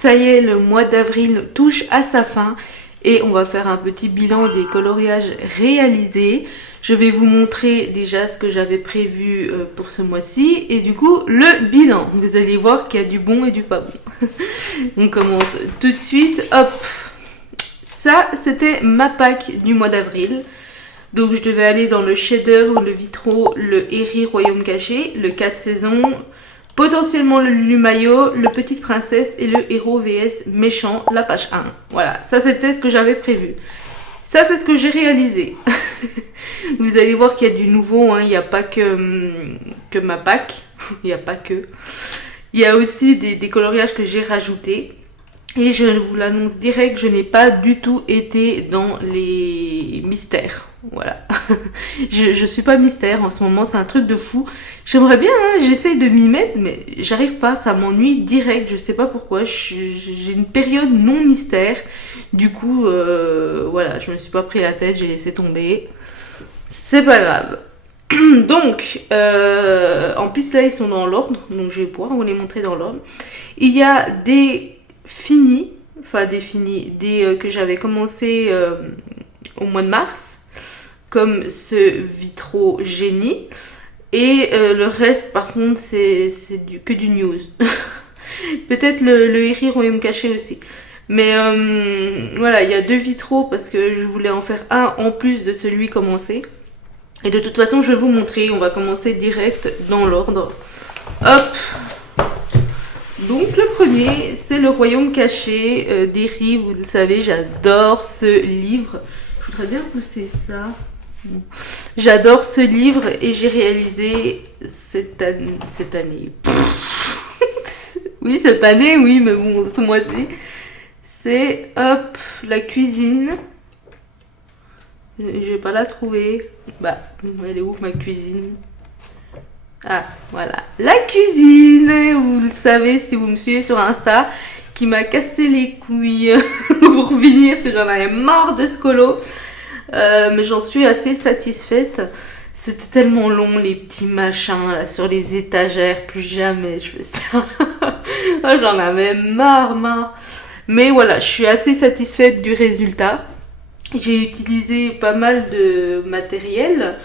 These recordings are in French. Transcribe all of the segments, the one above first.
Ça y est, le mois d'avril touche à sa fin et on va faire un petit bilan des coloriages réalisés. Je vais vous montrer déjà ce que j'avais prévu pour ce mois-ci et du coup le bilan. Vous allez voir qu'il y a du bon et du pas bon. On commence tout de suite. Hop, ça c'était ma pack du mois d'avril. Donc je devais aller dans le chef-d'œuvre, le Vitro, le Eri Royaume Caché, le 4 saisons, potentiellement le Lumayo, le Petite Princesse et le Héros vs Méchant, la page 1. Voilà, ça c'était ce que j'avais prévu. Ça c'est ce que j'ai réalisé. Vous allez voir qu'il y a du nouveau, hein. Il n'y a pas que ma pack, il n'y a pas que. Il y a aussi des coloriages que j'ai rajoutés. Et je vous l'annonce direct, je n'ai pas du tout été dans les mystères. Voilà. je suis pas mystère en ce moment, c'est un truc de fou. J'aimerais bien, hein, j'essaye de m'y mettre, mais j'arrive pas, ça m'ennuie direct, je sais pas pourquoi. J'ai une période non mystère. Du coup, voilà, je me suis pas pris la tête, j'ai laissé tomber. C'est pas grave. Donc, en plus là, ils sont dans l'ordre, donc je vais pouvoir vous les montrer dans l'ordre. Il y a des finis, que j'avais commencé au mois de mars, comme ce Vitro Génie, et le reste par contre c'est que du news. Peut-être le Eri Royaume Caché aussi, mais voilà, il y a 2 vitraux parce que je voulais en faire un en plus de celui commencé, et de toute façon je vais vous montrer. On va commencer direct dans l'ordre. Hop. Donc le premier, c'est le Royaume Caché d'Eri. Vous le savez, j'adore ce livre. Je voudrais bien pousser ça. Bon. J'adore ce livre et j'ai réalisé cette année. Oui, cette année, oui, mais bon, ce mois-ci. C'est, hop, la cuisine. Je vais pas la trouver. Bah, elle est où ma cuisine ? Ah, voilà. La cuisine, vous le savez si vous me suivez sur Insta, qui m'a cassé les couilles pour finir, parce que j'en avais marre de ce colo. Mais j'en suis assez satisfaite. C'était tellement long, les petits machins là sur les étagères. Plus jamais je fais ça. J'en avais marre. Mais voilà, je suis assez satisfaite du résultat. J'ai utilisé pas mal de matériel.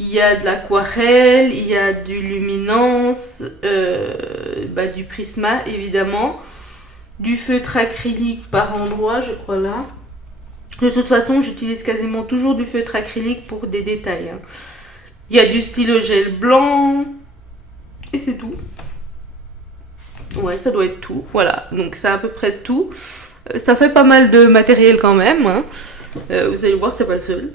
Il y a de l'aquarelle, il y a du luminance, du prisma évidemment, du feutre acrylique par endroit, je crois là. De toute façon, j'utilise quasiment toujours du feutre acrylique pour des détails. Hein. Il y a du stylo gel blanc, et c'est tout. Ouais, ça doit être tout. Voilà, donc c'est à peu près tout. Ça fait pas mal de matériel quand même. Hein. Vous allez voir, c'est pas le seul.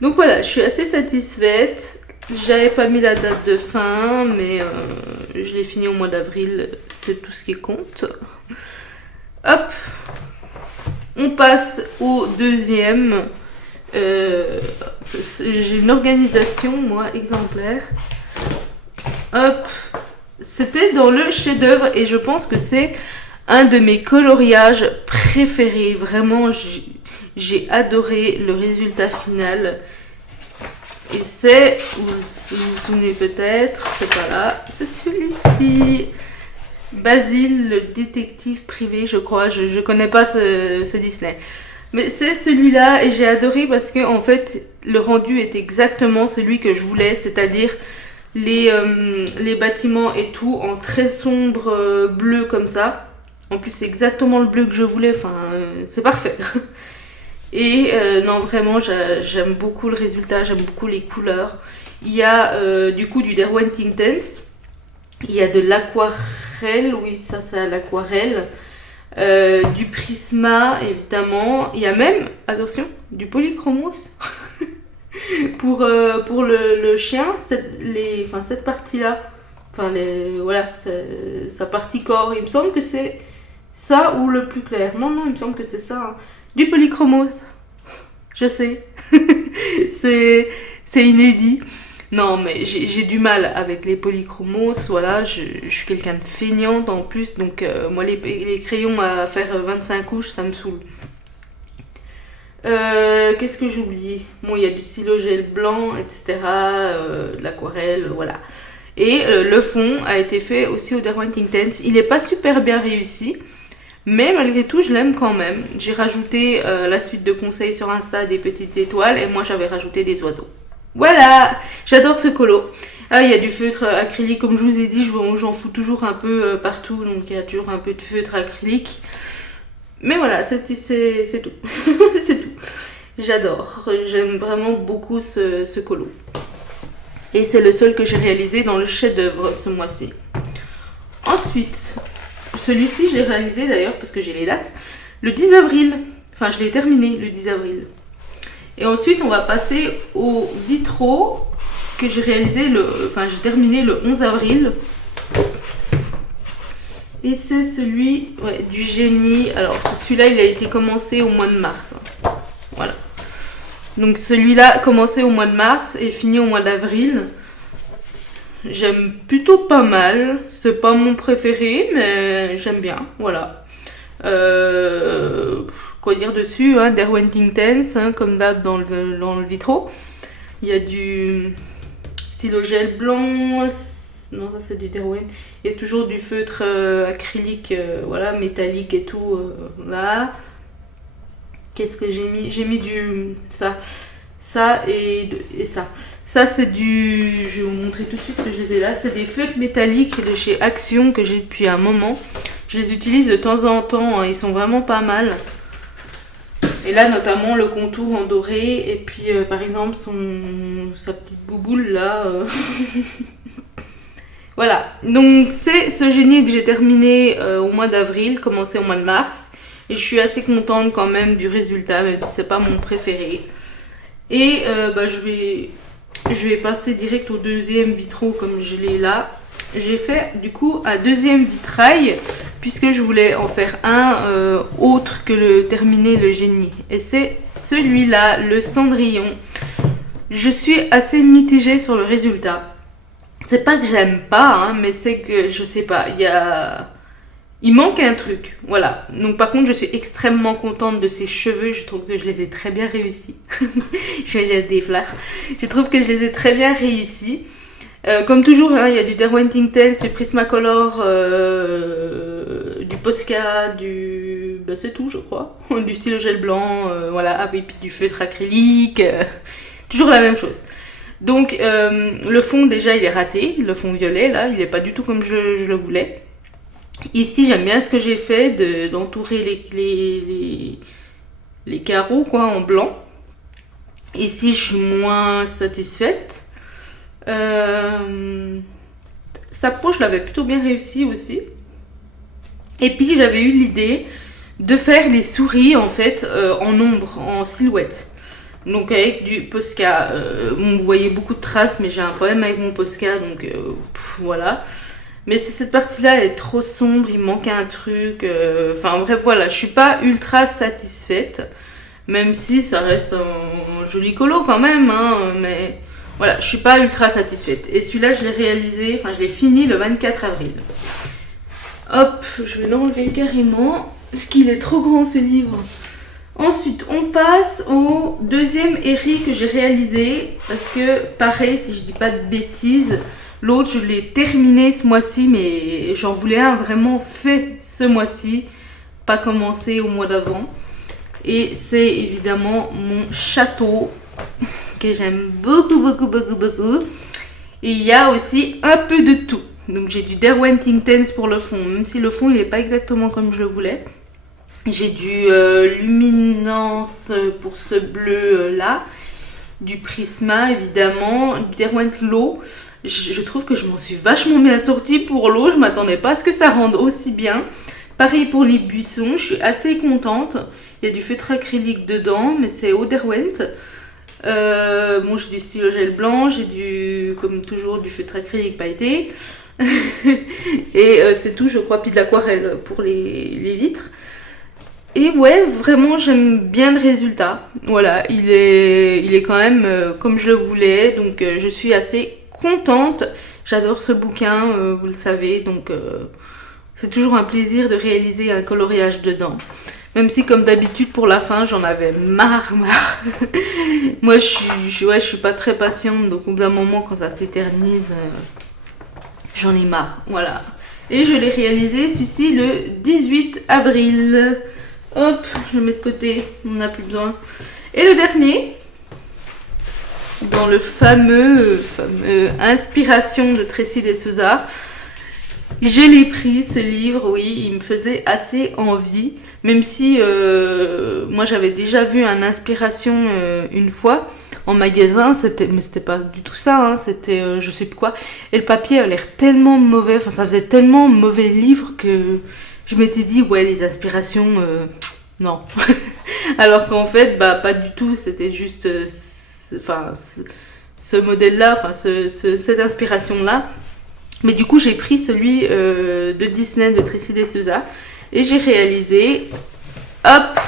Donc voilà, je suis assez satisfaite. J'avais pas mis la date de fin, mais je l'ai fini au mois d'avril. C'est tout ce qui compte. Hop, on passe au deuxième. J'ai une organisation, moi, exemplaire. Hop, c'était dans le chef-d'œuvre et je pense que c'est un de mes coloriages préférés. Vraiment, j'ai adoré le résultat final. Et c'est, vous vous souvenez peut-être, c'est pas là, c'est celui-ci. Basile, le détective privé, je crois. Je connais pas ce Disney. Mais c'est celui-là et j'ai adoré parce que en fait, le rendu est exactement celui que je voulais. C'est-à-dire les bâtiments et tout en très sombre bleu comme ça. En plus, c'est exactement le bleu que je voulais. Enfin, c'est parfait. Et non, vraiment, j'aime beaucoup le résultat, j'aime beaucoup les couleurs. Il y a du coup du Derwent Intense. Il y a de l'aquarelle, oui, ça c'est à l'aquarelle. Du prisma, évidemment. Il y a même, attention, du polychromos. pour le chien, cette partie-là. Voilà, sa partie corps. Il me semble que c'est ça ou le plus clair. Non, il me semble que c'est ça. Hein. Du polychromos. Je sais. c'est inédit. Non, mais j'ai du mal avec les polychromos. Voilà, je suis quelqu'un de feignante en plus. Donc, moi, les crayons à faire 25 couches, ça me saoule. Qu'est-ce que j'ai oublié ? Bon, il y a du stylo gel blanc, etc. De l'aquarelle, voilà. Et le fond a été fait aussi au Derwent Inktense. Il n'est pas super bien réussi, mais malgré tout, je l'aime quand même. J'ai rajouté la suite de conseils sur Insta, des petites étoiles, et moi j'avais rajouté des oiseaux. Voilà, j'adore ce colo. Ah, il y a du feutre acrylique, comme je vous ai dit, j'en fous toujours un peu partout, donc il y a toujours un peu de feutre acrylique. Mais voilà, c'est tout. C'est tout. J'adore, j'aime vraiment beaucoup ce colo. Et c'est le seul que j'ai réalisé dans le chef-d'œuvre ce mois-ci. Ensuite, celui-ci, je l'ai réalisé d'ailleurs, parce que j'ai les dates, le 10 avril. Enfin, je l'ai terminé le 10 avril. Et ensuite, on va passer au vitraux que j'ai réalisé, j'ai terminé le 11 avril. Et c'est celui du génie. Alors, celui-là, il a été commencé au mois de mars. Voilà. Donc, celui-là, commencé au mois de mars et fini au mois d'avril. J'aime plutôt pas mal. C'est pas mon préféré, mais j'aime bien. Voilà. Quoi dire dessus, hein, Derwent Inktense, hein, comme d'hab dans le vitraux. Il y a du stylo gel blanc. Non, ça c'est du Derwent. Il y a toujours du feutre acrylique, voilà, métallique et tout. Là. Qu'est-ce que j'ai mis? J'ai mis ça et ça. Ça c'est du... Je vais vous montrer tout de suite que je les ai là. C'est des feutres métalliques de chez Action que j'ai depuis un moment. Je les utilise de temps en temps, hein, ils sont vraiment pas mal. Et là notamment le contour en doré et puis par exemple sa petite bouboule là. Voilà, donc c'est ce génie que j'ai terminé au mois d'avril, commencé au mois de mars. Et je suis assez contente quand même du résultat, même si c'est pas mon préféré. Et je vais passer direct au deuxième vitraux comme je l'ai là. J'ai fait du coup un deuxième vitrail puisque je voulais en faire un autre que terminer le génie. Et c'est celui-là, le Cendrillon. Je suis assez mitigée sur le résultat. C'est pas que j'aime pas, hein, mais c'est que je sais pas, il manque un truc, voilà. Donc par contre, je suis extrêmement contente de ces cheveux. Je trouve que je les ai très bien réussis. Je vais jeter des fleurs. Je trouve que je les ai très bien réussis. Comme toujours, hein, il y a du Derwent Inktense, du Prismacolor, du Posca, c'est tout, je crois. Du stylo gel blanc, voilà, et puis du feutre acrylique. Toujours la même chose. Donc, le fond, déjà, il est raté. Le fond violet, là, il n'est pas du tout comme je le voulais. Ici, j'aime bien ce que j'ai fait d'entourer les carreaux, quoi, en blanc. Ici, je suis moins satisfaite. Sa peau, je l'avais plutôt bien réussi aussi. Et puis, j'avais eu l'idée de faire les souris, en fait, en ombre, en silhouette. Donc avec du Posca, vous voyez beaucoup de traces, mais j'ai un problème avec mon Posca, donc voilà. Mais cette partie-là, elle est trop sombre, il manque un truc. Enfin bref, voilà, je suis pas ultra satisfaite, même si ça reste un joli colo quand même, hein, mais voilà, je suis pas ultra satisfaite. Et celui-là, je l'ai réalisé, enfin je l'ai fini le 24 avril. Hop, je vais l'enlever carrément, parce qu'il est trop grand ce livre. Ensuite, on passe au deuxième Eri que j'ai réalisé parce que, pareil, si je dis pas de bêtises, l'autre je l'ai terminé ce mois-ci, mais j'en voulais un vraiment fait ce mois-ci, pas commencé au mois d'avant. Et c'est évidemment mon château que j'aime beaucoup, beaucoup, beaucoup, beaucoup. Et il y a aussi un peu de tout. Donc j'ai du Derwent Inktense pour le fond, même si le fond il n'est pas exactement comme je le voulais. J'ai du Luminance pour ce bleu là, du Prisma évidemment, du Derwent l'eau. Je trouve que je m'en suis vachement bien sortie pour l'eau, je m'attendais pas à ce que ça rende aussi bien. Pareil pour les buissons, je suis assez contente. Il y a du feutre acrylique dedans, mais c'est au Derwent. Bon, j'ai du stylo gel blanc, j'ai comme toujours, du feutre acrylique pailleté. Et c'est tout, je crois, puis de l'aquarelle pour les vitres. Et ouais, vraiment, j'aime bien le résultat. Voilà, il est quand même comme je le voulais, donc je suis assez contente. J'adore ce bouquin, vous le savez, donc c'est toujours un plaisir de réaliser un coloriage dedans. Même si, comme d'habitude, pour la fin, j'en avais marre. Moi, je suis pas très patiente, donc au bout d'un moment, quand ça s'éternise, J'en ai marre, voilà. Et je l'ai réalisé, celui-ci, le 18 avril. Hop, je le mets de côté, on n'en a plus besoin. Et le dernier, dans le fameux Inspiration de Tracy de Souza. Je l'ai pris, ce livre, oui, il me faisait assez envie. Même si moi j'avais déjà vu un Inspiration une fois en magasin, mais c'était pas du tout ça, hein, c'était je sais plus quoi. Et le papier a l'air tellement mauvais, enfin ça faisait tellement mauvais livre que je m'étais dit, ouais, les inspirations, non. Alors qu'en fait, bah pas du tout, c'était juste ce modèle-là, cette inspiration-là. Mais du coup, j'ai pris celui de Disney de Tracy de Souza et j'ai réalisé, hop,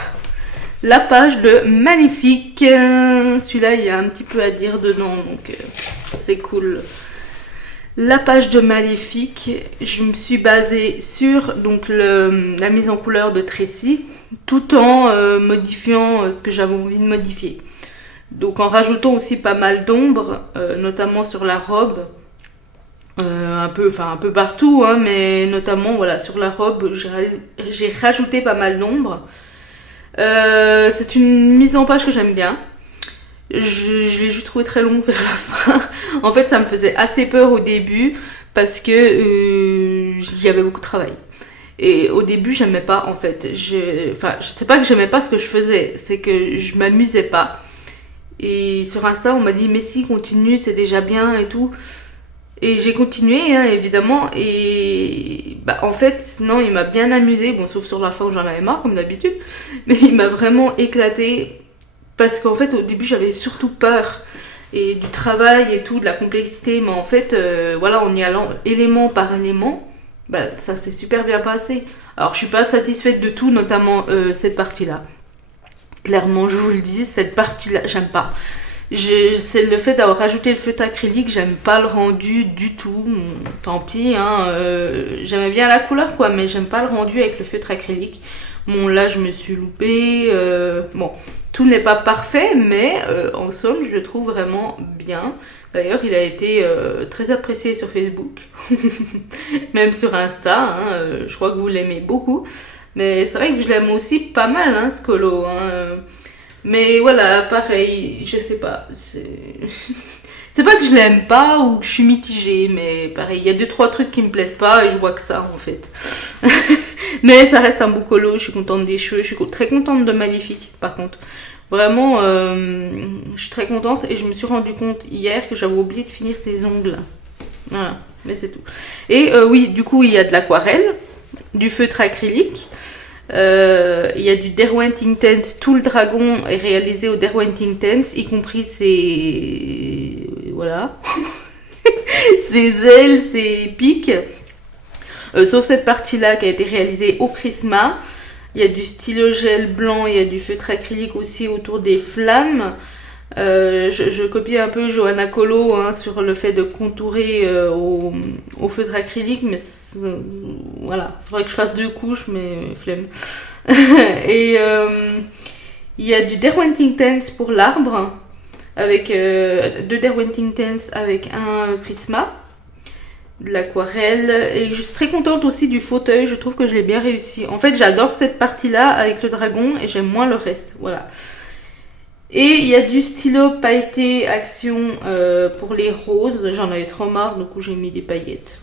la page de Maléfique. Celui-là, il y a un petit peu à dire dedans, donc c'est cool. La page de Maléfique, je me suis basée sur donc la mise en couleur de Tracy, tout en modifiant ce que j'avais envie de modifier. Donc en rajoutant aussi pas mal d'ombre, notamment sur la robe, un peu partout, hein, mais notamment voilà sur la robe, j'ai rajouté pas mal d'ombre. C'est une mise en page que j'aime bien. Je l'ai juste trouvé très longue vers la fin. En fait, ça me faisait assez peur au début parce que il y avait beaucoup de travail. Et au début, j'aimais pas en fait. Je sais pas que j'aimais pas ce que je faisais, c'est que je m'amusais pas. Et sur Insta, on m'a dit mais si, continue, c'est déjà bien et tout. Et j'ai continué, hein, évidemment, et bah, en fait, non, il m'a bien amusé, bon, sauf sur la fin où j'en avais marre, comme d'habitude, mais il m'a vraiment éclaté, parce qu'en fait, au début, j'avais surtout peur, et du travail et tout, de la complexité, mais en fait, voilà, en y allant élément par élément, bah, ça s'est super bien passé. Alors, je suis pas satisfaite de tout, notamment cette partie-là. Clairement, je vous le dis, cette partie-là, j'aime pas. C'est le fait d'avoir rajouté le feutre acrylique, j'aime pas le rendu du tout. Tant pis, hein, j'aimais bien la couleur quoi, mais j'aime pas le rendu avec le feutre acrylique. Bon, là je me suis loupée. Bon, tout n'est pas parfait, mais en somme, je le trouve vraiment bien. D'ailleurs, il a été très apprécié sur Facebook, même sur Insta. Hein, je crois que vous l'aimez beaucoup. Mais c'est vrai que je l'aime aussi pas mal, hein, ce colo. Hein. Mais voilà, pareil, je sais pas. C'est pas que je l'aime pas ou que je suis mitigée, mais pareil, il y a 2-3 trucs qui me plaisent pas et je vois que ça en fait. Mais ça reste un beau colo, je suis contente des cheveux, je suis très contente de Maléfique par contre. Vraiment, je suis très contente et je me suis rendu compte hier que j'avais oublié de finir ses ongles. Voilà, mais c'est tout. Et oui, du coup, il y a de l'aquarelle, du feutre acrylique. Il y a du Derwent Intense, tout le dragon est réalisé au Derwent Intense, y compris ses voilà ses ailes, ses pics, sauf cette partie là qui a été réalisée au Prisma. Il y a du stylo gel blanc, il y a du feutre acrylique aussi autour des flammes. Je copie un peu Johanna Colo hein, sur le fait de contourer au feutre acrylique, mais voilà, il faudrait que je fasse 2 couches, mais flemme. Et il y a du Derwent Intense pour l'arbre, avec 2 Derwent Intense avec un Prisma, de l'aquarelle, et je suis très contente aussi du fauteuil, je trouve que je l'ai bien réussi. En fait, j'adore cette partie-là avec le dragon et j'aime moins le reste, voilà. Et il y a du stylo pailleté action pour les roses. J'en avais trop marre, du coup j'ai mis des paillettes.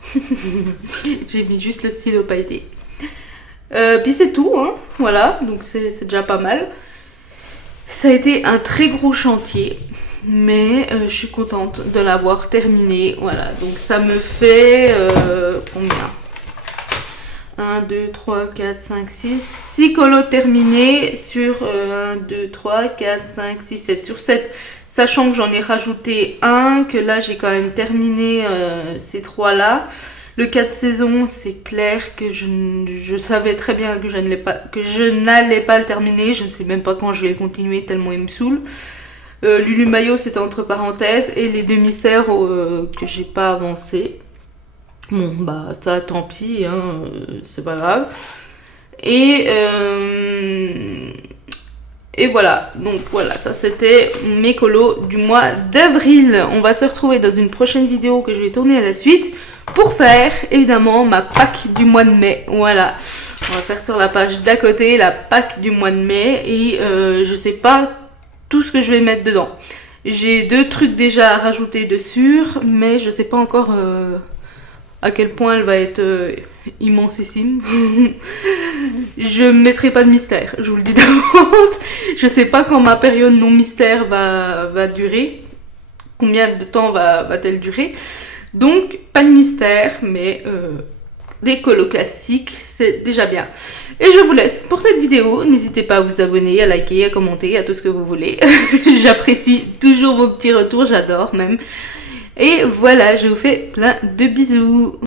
J'ai mis juste le stylo pailleté. Puis c'est tout, hein. Voilà, donc c'est déjà pas mal. Ça a été un très gros chantier, mais je suis contente de l'avoir terminé. Voilà, donc ça me fait combien ? 1, 2, 3, 4, 5, 6. 6 colos terminés sur 1, 2, 3, 4, 5, 6, 7. Sur 7, sachant que j'en ai rajouté un, que là j'ai quand même terminé ces 3 là. Le 4 saisons, c'est clair que je savais très bien que je n'allais pas le terminer. Je ne sais même pas quand je vais le continuer tellement il me saoule. Lulu Maillot, c'était entre parenthèses. Et les demi-serres que j'ai pas avancé. Bon, bah ça, tant pis, hein, c'est pas grave. Et Et voilà, donc voilà, ça c'était mes colos du mois d'avril. On va se retrouver dans une prochaine vidéo que je vais tourner à la suite pour faire évidemment ma pack du mois de mai. Voilà, on va faire sur la page d'à côté la pack du mois de mai et je sais pas tout ce que je vais mettre dedans. J'ai 2 trucs déjà à rajouter dessus, mais je sais pas encore à quel point elle va être immensissime. Je ne mettrai pas de mystère, je vous le dis d'avance. Je sais pas quand ma période non mystère va durer. Combien de temps va-t-elle durer. Donc, pas de mystère, mais des colos classiques, c'est déjà bien. Et je vous laisse pour cette vidéo. N'hésitez pas à vous abonner, à liker, à commenter, à tout ce que vous voulez. J'apprécie toujours vos petits retours, j'adore même. Et voilà, je vous fais plein de bisous.